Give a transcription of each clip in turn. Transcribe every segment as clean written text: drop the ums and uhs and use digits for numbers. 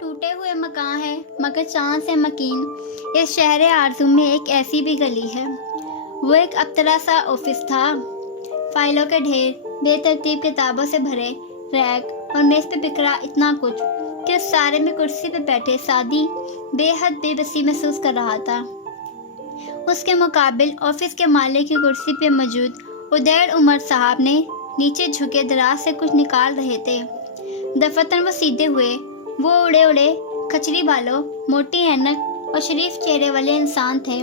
टूटे हुए मकान है मगर चांद से मकीन। इस शहर आरज़ू में एक ऐसी भी गली है। वो एक अबतरा सा ऑफिस था। फाइलों के ढेर, बेतरतीब किताबों से भरे रैक और मेज पे बिखरा इतना कुछ कि उस सारे में कुर्सी पे बैठे सादी बेहद बेबसी महसूस कर रहा था। उसके मुकाबिल ऑफिस के मालिक की कुर्सी पे मौजूद उदैर उमर साहब ने नीचे झुके दराज से कुछ निकाल रहे थे। दफतन वो सीधे हुए, वो उड़े उड़े खचरी बालों, मोटी ऐनक और शरीफ चेहरे वाले इंसान थे।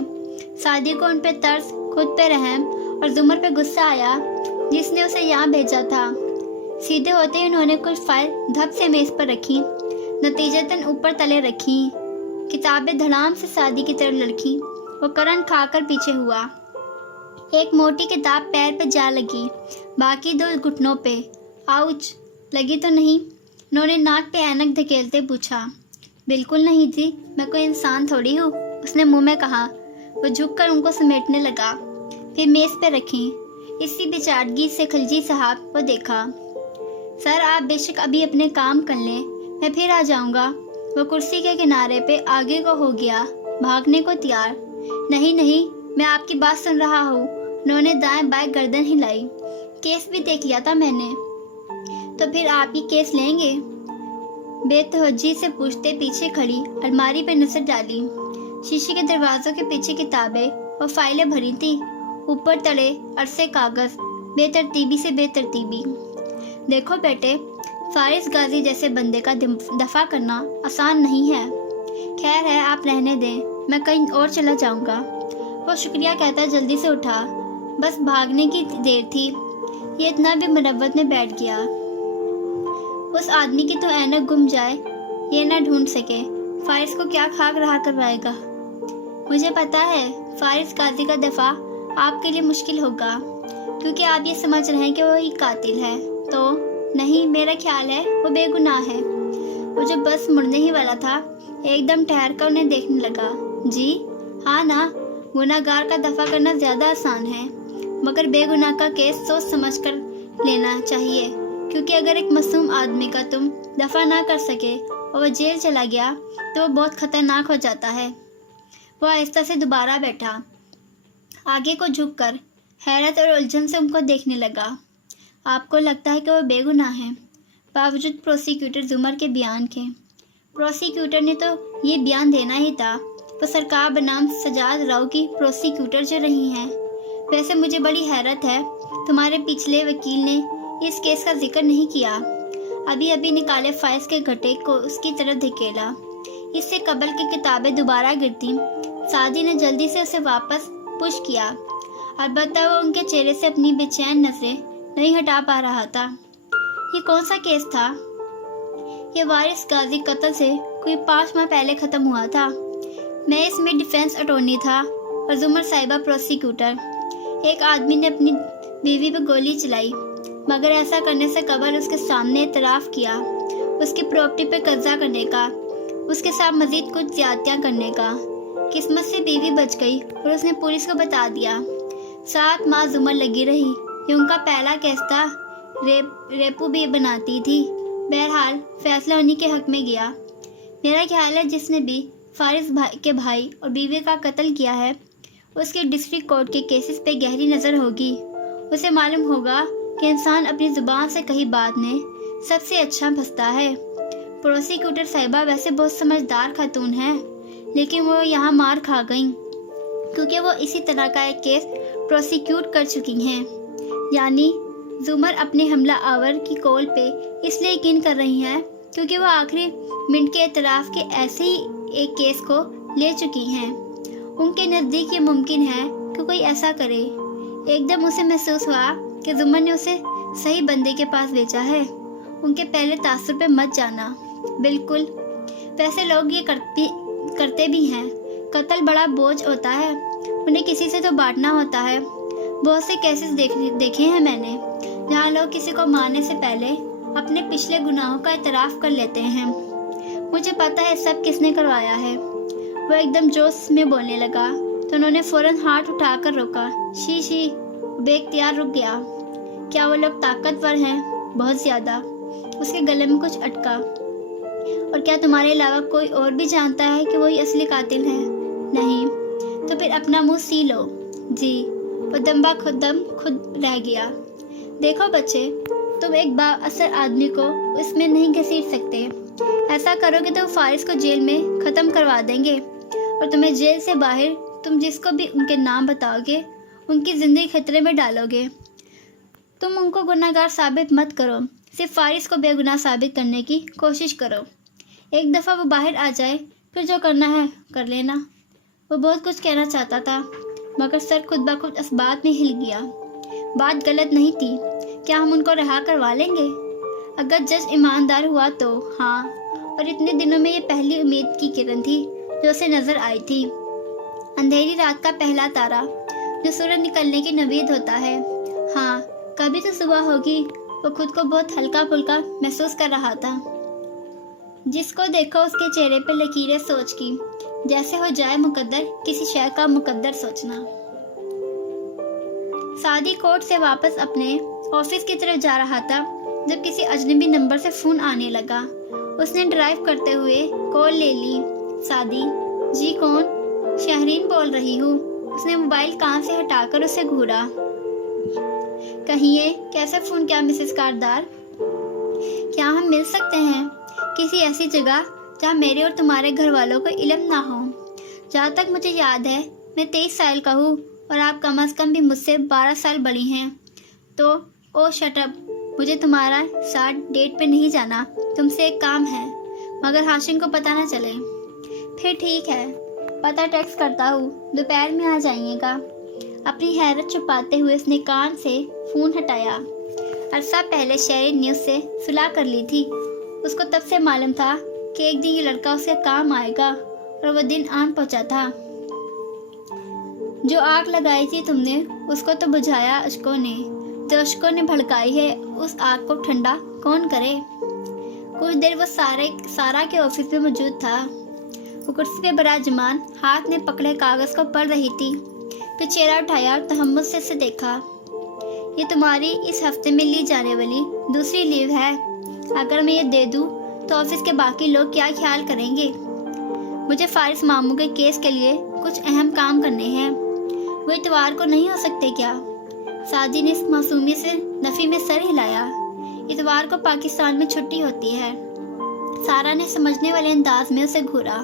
सादी को उन पे तरस, खुद पे रहम और जुमर पे गुस्सा आया जिसने उसे यहाँ भेजा था। सीधे होते ही उन्होंने कुछ फाइल धप से मेज पर रखी, नतीजतन ऊपर तले रखी। किताबें धड़ाम से सादी की तरफ लड़की। वो करंट खाकर पीछे हुआ। एक मोटी किताब पैर पे जा लगी, बाकी दो घुटनों पे। आउच, लगी तो नहीं? उन्होंने नाक पे ऐनक धकेलते पूछा। बिल्कुल नहीं जी, मैं कोई इंसान थोड़ी हूँ, उसने मुंह में कहा। वो झुककर उनको समेटने लगा, फिर मेज पे रखी। इसी बेचारगी से खलजी साहब को देखा। सर, आप बेशक अभी अपने काम कर लें, मैं फिर आ जाऊंगा। वो कुर्सी के किनारे पे आगे को हो गया, भागने को तैयार। नहीं नहीं, मैं आपकी बात सुन रहा हूँ। उन्होंने दाएं बाएं गर्दन हिलाई। केस भी देख लिया था मैंने। तो फिर आप ही केस लेंगे? बेतवज्जी से पूछते पीछे खड़ी अलमारी पर नजर डाली। शीशे के दरवाजों के पीछे किताबें और फाइलें भरी थी। ऊपर तले अरसे कागज, बेतरतीबी से बेतरतीबी। देखो बेटे, फारिस गाजी जैसे बंदे का दफा करना आसान नहीं है। खैर है, आप रहने दें, मैं कहीं और चला जाऊंगा। वो शुक्रिया कहता जल्दी से उठा। बस भागने की देर थी। ये इतना भी मुरव्वत में बैठ गया। उस आदमी की तो ऐनक गुम जाए, ये ना ढूंढ सके। फारिस को क्या खाक रहा करवाएगा? मुझे पता है फारिस गाजी का दफा आपके लिए मुश्किल होगा, क्योंकि आप ये समझ रहे हैं कि वो ही कातिल है। तो नहीं, मेरा ख्याल है वो बेगुनाह है। वो जो बस मुड़ने ही वाला था, एकदम ठहर कर उन्हें देखने लगा। जी हाँ ना, गुनाहगार का दफा करना ज्यादा आसान है, मगर बेगुनाह का केस सोच समझ कर लेना चाहिए, क्योंकि अगर एक मासूम आदमी का तुम दफा ना कर सके और वह जेल चला गया तो वो बहुत खतरनाक हो जाता है। वो आहिस्ता से दोबारा बैठा, आगे को झुककर हैरत और उलझन से उनको देखने लगा। आपको लगता है कि वो बेगुनाह है, बावजूद प्रोसिक्यूटर जुमर के बयान के? प्रोसिक्यूटर ने तो ये बयान देना ही था, तो सरकार बनाम सजाद राव की प्रोसिक्यूटर जो रही हैं। वैसे मुझे बड़ी हैरत है, तुम्हारे पिछले वकील ने इस केस का जिक्र नहीं किया। अभी अभी निकाले फाइल्स के घटे को उसकी तरफ धकेला। इससे कबल की किताबें दोबारा गिरती। सादी ने जल्दी से उसे वापस पुश किया। अलबत्ता वो उनके चेहरे से अपनी बेचैन नजरें नहीं हटा पा रहा था। ये कौन सा केस था? ये वारिस गाजी कत्ल से कोई 5 माह पहले खत्म हुआ था। मैं इसमें डिफेंस अटॉर्नी था और जुमर साहिबा प्रोसिक्यूटर। एक आदमी ने अपनी बीवी पर गोली चलाई, मगर ऐसा करने से कबल उसके सामने इतराफ़ किया उसकी प्रॉपर्टी पर कब्जा करने का, उसके साथ मजीद कुछ ज्यादतियाँ करने का। किस्मत से बीवी बच गई और उसने पुलिस को बता दिया। 7 माह जुमर लगी रही। ये उनका पहला केस था। रेपू भी बनाती थी। बहरहाल फैसला उन्हीं के हक में गया। मेरा ख्याल है जिसने भी फारिस के भाई और बीवी का कत्ल किया है, उसके डिस्ट्रिक्ट कोर्ट के केसेस पे गहरी नज़र होगी। उसे मालूम होगा कि इंसान अपनी ज़ुबान से कही बात में सबसे अच्छा फंसता है। प्रोसिक्यूटर साहिबा वैसे बहुत समझदार खातून है, लेकिन वो यहाँ मार खा गईं, क्योंकि वो इसी तरह का एक केस प्रोसिक्यूट कर चुकी हैं। यानी जुमर अपने हमला आवर की कॉल पे इसलिए यकीन कर रही हैं क्योंकि वो आखिरी मिनट के एतराफ़ के ऐसे ही एक केस को ले चुकी हैं। उनके नज़दीक ये मुमकिन है कि कोई ऐसा करे। एकदम उसे महसूस हुआ कि जुमर ने उसे सही बंदे के पास भेजा है। उनके पहले तासुर पे मत जाना। बिल्कुल, वैसे लोग ये करते भी हैं। कत्ल बड़ा बोझ होता है, उन्हें किसी से तो बांटना होता है। बहुत से केसेस देखे हैं मैंने, जहाँ लोग किसी को मारने से पहले अपने पिछले गुनाहों का इतराफ़ कर लेते हैं। मुझे पता है सब किसने करवाया है। वो एकदम जोश में बोलने लगा तो उन्होंने फौरन हाथ उठाकर रोका। शी बेख्तियार रुक गया। क्या वो लोग ताकतवर हैं? बहुत ज़्यादा। उसके गले में कुछ अटका। और کیا تمہارے علاوہ کوئی اور بھی جانتا ہے کہ وہی اصلی قاتل ہے؟ نہیں۔ تو پھر اپنا منہ سی لو۔ جی۔ وہ دم خود رہ گیا۔ دیکھو بچے، تم ایک با اثر آدمی کو اس میں نہیں گھسیٹ سکتے۔ ایسا کرو گے تو وہ فارس کو جیل میں ختم کروا دیں گے، اور تمہیں جیل سے باہر تم جس کو بھی ان کے نام بتاؤ گے ان کی زندگی خطرے میں ڈالو گے۔ تم ان کو گناہ گار ثابت مت کرو، صرف فارس کو بے گناہ ثابت کرنے کی کوشش کرو۔ ایک دفعہ وہ باہر آ جائے پھر جو کرنا ہے کر لینا۔ وہ بہت کچھ کہنا چاہتا تھا مگر سر خود بخود اس بات میں ہل گیا۔ بات غلط نہیں تھی، کیا ہم ان کو رہا کروا لیں گے؟ اگر جج ایماندار ہوا تو ہاں، اور اتنے دنوں میں یہ پہلی امید کی کرن تھی جو اسے نظر آئی تھی۔ اندھیری رات کا پہلا تارا جو سورج نکلنے کی نوید ہوتا ہے۔ ہاں، کبھی تو صبح ہوگی۔ وہ خود کو بہت ہلکا پھلکا محسوس کر رہا تھا۔ جس کو دیکھو اس کے چہرے پہ لکیریں سوچ کی، جیسے ہو جائے مقدر کسی شے کا مقدر سوچنا۔ سعدی کورٹ سے واپس اپنے آفس کی طرف جا رہا تھا جب کسی اجنبی نمبر سے فون آنے لگا۔ اس نے ڈرائیو کرتے ہوئے کال لے لی۔ سعدی، جی کون؟ شہرین بول رہی ہوں۔ اس نے موبائل کان سے ہٹا کر اسے گھورا۔ کہیے، کیسے فون کیا مسز کاردار؟ کیا ہم مل سکتے ہیں کسی ایسی جگہ جہاں میرے اور تمہارے گھر والوں کو علم نہ ہو؟ جہاں تک مجھے یاد ہے میں 23 سال کا ہوں اور آپ کم از کم بھی مجھ سے 12 سال بڑی ہیں۔ تو او شٹ اپ، مجھے تمہارا ساتھ ڈیٹ پہ نہیں جانا، تم سے ایک کام ہے، مگر ہاشم کو پتہ نہ چلے۔ پھر ٹھیک ہے، پتہ ٹیکسٹ کرتا ہوں، دوپہر میں آ جائیے گا۔ اپنی حیرت چھپاتے ہوئے اس نے کان سے فون ہٹایا۔ عرصہ پہلے شہری نیوز سے صلح کر لی تھی۔ اس کو تب سے معلوم تھا کہ ایک دن یہ لڑکا اس کے کام آئے گا، اور وہ دن آن پہنچا تھا۔ جو آگ لگائی تھی تم نے، اس کو تو بجھایا اشکوں نے، جو اشکوں نے بھڑکائی ہے اس آگ کو ٹھنڈا کون کرے؟ کچھ دیر وہ سارا کے آفس میں موجود تھا۔ وہ کرسی پہ براجمان ہاتھ میں پکڑے کاغذ کو پڑھ رہی تھی۔ پھر چہرہ اٹھایا اور تحمل سے اسے دیکھا۔ یہ تمہاری اس ہفتے میں لی جانے والی دوسری لیو ہے۔ اگر میں یہ دے دوں تو آفس کے باقی لوگ کیا خیال کریں گے؟ مجھے فارس ماموں کے کیس کے لیے کچھ اہم کام کرنے ہیں۔ وہ اتوار کو نہیں ہو سکتے کیا؟ سعدی نے اس معصومی سے نفی میں سر ہلایا۔ اتوار کو پاکستان میں چھٹی ہوتی ہے۔ سارا نے سمجھنے والے انداز میں اسے گھورا،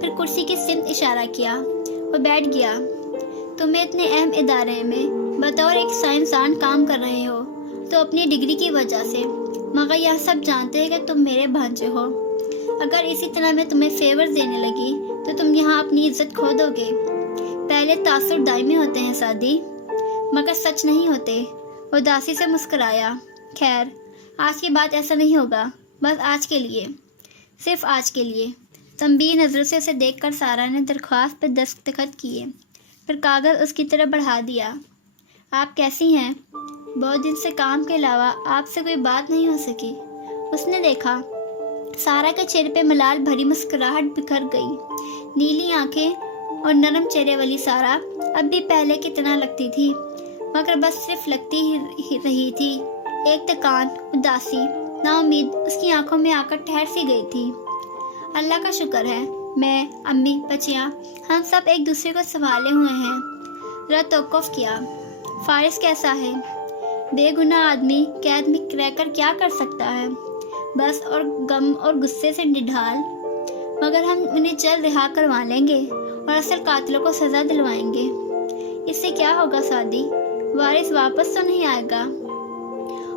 پھر کرسی کی سمت اشارہ کیا۔ وہ بیٹھ گیا۔ تمہیں اتنے اہم ادارے میں بطور ایک سائنسدان کام کر رہے ہو تو اپنی ڈگری کی وجہ سے، مگر یہ سب جانتے ہیں کہ تم میرے بھانجے ہو۔ اگر اسی طرح میں تمہیں فیور دینے لگی تو تم یہاں اپنی عزت کھو دو گے۔ پہلے تاثر دائمی ہوتے ہیں سعدی، مگر سچ نہیں ہوتے۔ وہ اداسی سے مسکرایا۔ خیر، آج کی بات ایسا نہیں ہوگا، بس آج کے لیے، صرف آج کے لیے۔ تنبیہ نظروں سے اسے دیکھ کر سارا نے درخواست پہ دستخط کیے، پھر کاغذ اس کی طرف بڑھا دیا۔ آپ کیسی ہیں؟ بہت دن سے کام کے علاوہ آپ سے کوئی بات نہیں ہو سکی۔ اس نے دیکھا سارا کے چہرے پہ ملال بھری مسکراہٹ بکھر گئی۔ نیلی آنکھیں اور نرم چہرے والی سارا اب بھی پہلے کی طرح لگتی تھی، مگر بس صرف لگتی ہی رہی تھی۔ ایک تکان، اداسی، نا امید اس کی آنکھوں میں آ کر ٹھہر سی گئی تھی۔ اللہ کا شکر ہے، میں، امی، بچیاں، ہم سب ایک دوسرے کو سنبھالے ہوئے ہیں۔ ذرا توقف کیا۔ فارس کیسا ہے؟ بے گناہ آدمی قید میں رہ کر کیا کر سکتا ہے؟ بس اور غم اور غصے سے نڈھال، مگر ہم انہیں جلد رہا کروا لیں گے اور اصل قاتلوں کو سزا دلوائیں گے۔ اس سے کیا ہوگا سعدی؟ وارث واپس تو نہیں آئے گا؟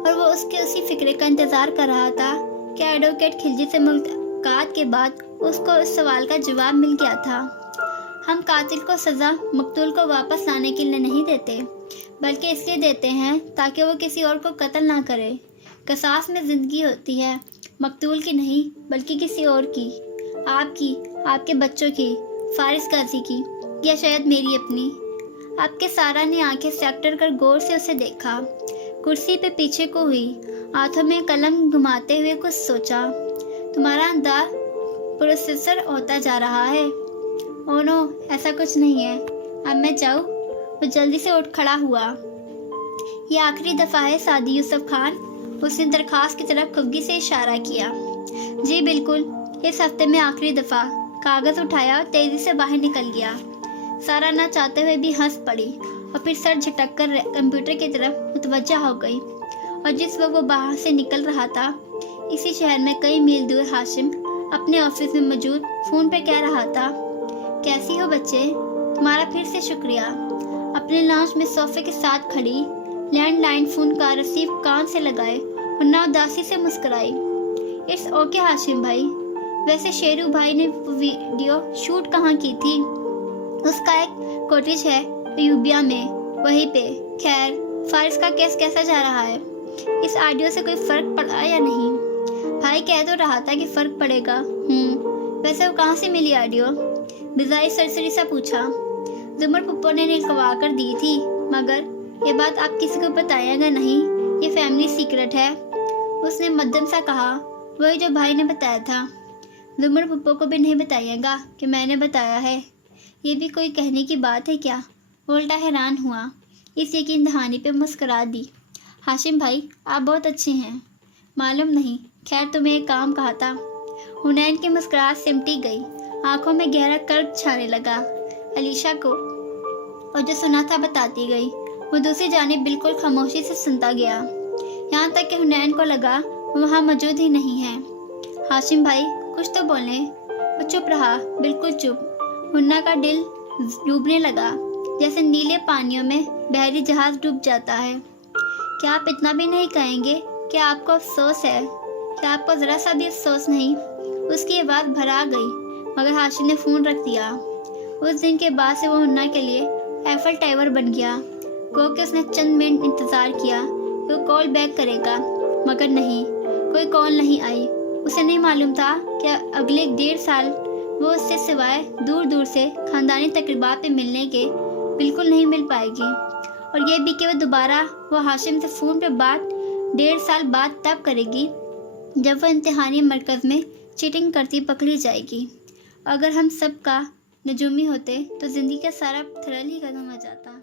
اور وہ اس کے اسی فکرے کا انتظار کر رہا تھا کہ ایڈوکیٹ خلجی سے ملاقات کے بعد اس کو اس سوال کا جواب مل گیا تھا۔ ہم قاتل کو سزا مقتول کو واپس لانے کے لیے نہیں دیتے، بلکہ اس لیے دیتے ہیں تاکہ وہ کسی اور کو قتل نہ کرے۔ قصاص میں زندگی ہوتی ہے، مقتول کی نہیں بلکہ کسی اور کی، آپ کی، آپ کے بچوں کی، فارس قاضی کی، یا شاید میری اپنی۔ آپ کے سارا نے آنکھیں سیکٹر کر غور سے اسے دیکھا۔ کرسی پہ پیچھے کو ہوئی، ہاتھوں میں قلم گھماتے ہوئے کچھ سوچا۔ تمہارا انداز پروسیسر ہوتا جا رہا ہے۔ او نو، ایسا کچھ نہیں ہے۔ اب میں جاؤں؟ وہ جلدی سے اٹھ کھڑا ہوا۔ یہ آخری دفعہ ہے سعدی یوسف خان، اس نے درخواست کی طرف خفگی سے اشارہ کیا۔ جی بالکل، इस हफ्ते में आखिरी दफ़ा कागज़ उठाया और तेज़ी से बाहर निकल गया। सारा ना चाहते हुए भी हंस पड़ी और फिर सर झटक कर कंप्यूटर की तरफ मुतवज्जा हो गई। और जिस वक्त वो बाहर से निकल रहा था, इसी शहर में कई मील दूर हाशिम अपने ऑफिस में मौजूद फ़ोन पर कह रहा था, कैसी हो बच्चे, तुम्हारा फिर से शुक्रिया। अपने लाउंज में सोफे के साथ खड़ी लैंडलाइन फ़ोन का रिसीव कान से लगाए और ना उदासी से मुस्कुराई। इट्स ओके हाशिम भाई, वैसे शेरू भाई ने वीडियो शूट कहाँ की थी? उसका एक कॉटेज है यूबिया में, वहीं पे। खैर, फारिस का केस कैसा जा रहा है? इस ऑडियो से कोई फ़र्क पड़ा या नहीं? भाई कह तो रहा था कि फ़र्क पड़ेगा। वैसे वो कहाँ से मिली ऑडियो? बिजाई सरसरी सा पूछा। जुमर पुप्पो ने निकलवा कर दी थी, मगर ये बात आप किसी को बताइएगा नहीं, ये फैमिली सीक्रेट है, उसने मध्यम सा कहा। वही जो भाई ने बताया था। जुमर पुप्पो को भी नहीं बताइएगा कि मैंने बताया है। ये भी कोई कहने की बात है क्या? वोल्टा हैरान हुआ। इस यकीन दहानी पे मुस्कुरा दी। हाशिम भाई, आप बहुत अच्छे हैं। मालूम नहीं, खैर तुम्हें एक काम कहा था। हुनैन की मुस्कुराहट सिमटी गई, आंखों में गहरा कर्क छाने लगा। अलीशा को और जो सुना था बताती गई। वो दूसरी जानिब बिल्कुल खामोशी से सुनता गया, यहाँ तक कि हुनैन को लगा वो वहाँ मौजूद ही नहीं है। हाशिम भाई कुछ तो बोले। वो चुप रहा, बिल्कुल चुप। हुन्ना का दिल डूबने लगा, जैसे नीले पानियों में बहरी जहाज डूब जाता है। क्या आप इतना भी नहीं कहेंगे कि आपको अफसोस है? क्या आपको ज़रा सा भी अफसोस नहीं? उसकी आवाज़ भरा गई, मगर हाशिम ने फ़ोन रख दिया। उस दिन के बाद से वो हुन्ना के लिए एफल टावर बन गया। गो कि उसने चंद मिनट इंतज़ार किया कि वो कॉल बैक करेगा, मगर नहीं, कोई कॉल नहीं आई। उसे नहीं मालूम था कि अगले 1.5 साल वो उससे सिवाय दूर दूर से ख़ानदानी तकरीबात पे मिलने के बिल्कुल नहीं मिल पाएगी। और ये भी कि वो दोबारा वो हाशिम से फ़ोन पे बात 1.5 साल बाद तब करेगी जब वह इम्तिहानी मरकज़ में चीटिंग करती पकड़ी जाएगी। अगर हम सब का नजूमी होते तो ज़िंदगी का सारा थ्रिल ही खत्म हो जाता।